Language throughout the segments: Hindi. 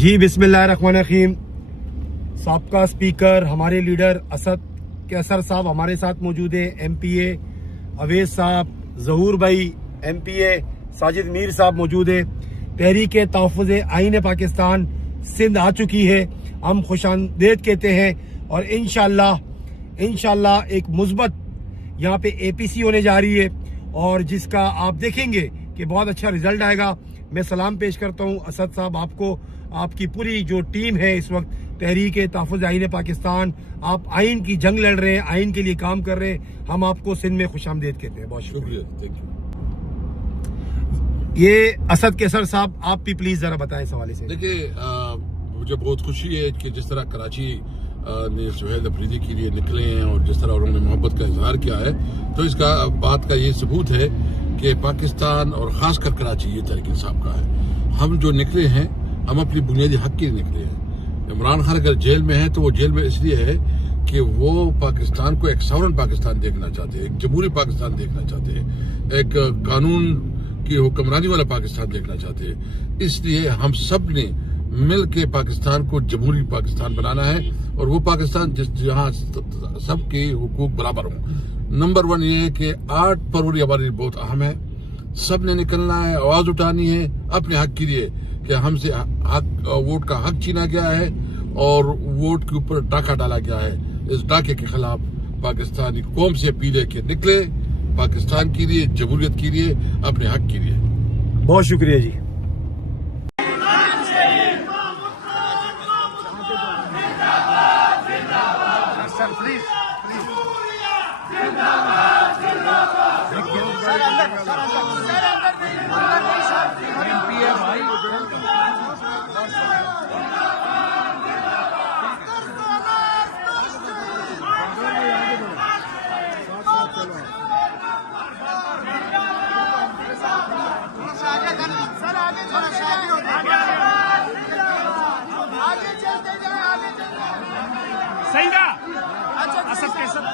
जी बिस्मिल्लाहिर्रहमानिर्रहीम। साबका स्पीकर हमारे लीडर असद कैसर साहब हमारे साथ मौजूद हैं। MPA अवैस साहब, ज़हूर भाई MPA, साजिद मीर साहब मौजूद है। तहरीक तहफ़्फ़ुज़ आईन पाकिस्तान सिंध आ चुकी है। हम खुशामदीद कहते हैं और इंशाल्लाह एक मुस्बत यहाँ पे APC होने जा रही है और जिसका आप देखेंगे कि बहुत अच्छा रिजल्ट आएगा। मैं सलाम पेश करता हूँ असद साहब आपको, आपकी पूरी जो टीम है इस वक्त तहरीक तहफ़्फ़ुज़ आईन पाकिस्तान, आप आइन की जंग लड़ रहे हैं, आइन के लिए काम कर रहे हैं। हम आपको सिंध में खुशामदीद कहते हैं। बहुत शुक्रिया। Thank you. ये असद कैसर साहब, आप भी प्लीज जरा बताएं इस हवाले से। देखिए, मुझे बहुत खुशी है कि जिस तरह कराची ने सुहेल अफरीदी के लिए निकले हैं और जिस तरह उन्होंने मोहब्बत का इजहार किया है, तो इसका बात का ये सबूत है कि पाकिस्तान और खासकर कराची ये तहरीक इंसाफ का है। हम जो निकले हैं, हम अपनी बुनियादी हक के लिए निकले हैं। इमरान खान अगर जेल में है तो वो जेल में इसलिए है कि वो पाकिस्तान को एक सॉवरेन पाकिस्तान देखना चाहते हैं, एक जमहूरी पाकिस्तान देखना चाहते हैं, एक कानून की हुक्मरानी वाला पाकिस्तान देखना चाहते हैं। इसलिए हम सब ने मिल के पाकिस्तान को जमहूरी पाकिस्तान बनाना है और वो पाकिस्तान जहाँ सबके हुकूक बराबर हों। नंबर 1 ये है कि 8 फरवरी हमारे लिए बहुत अहम है। सब ने निकलना है, आवाज उठानी है अपने हक के लिए कि हमसे वोट का हक छीना गया है और वोट के ऊपर डाका डाला गया है। इस डाके के खिलाफ पाकिस्तानी कौम से अपील है कि निकले पाकिस्तान के लिए, जमहूरियत के लिए, अपने हक के लिए। बहुत शुक्रिया जी। सही था असद कैसर।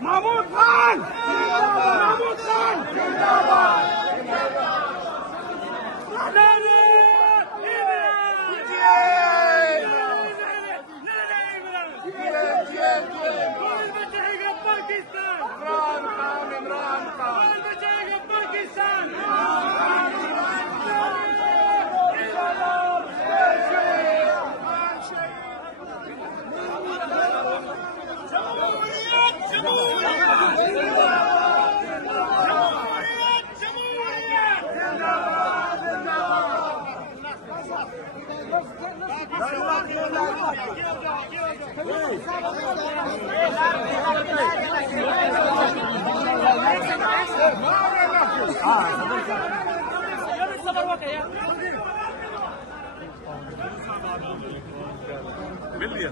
महमूद खान जिंदाबाद। बचाएगा पाकिस्तान, इमरान खान बचाएगा पाकिस्तान। मिल लिया।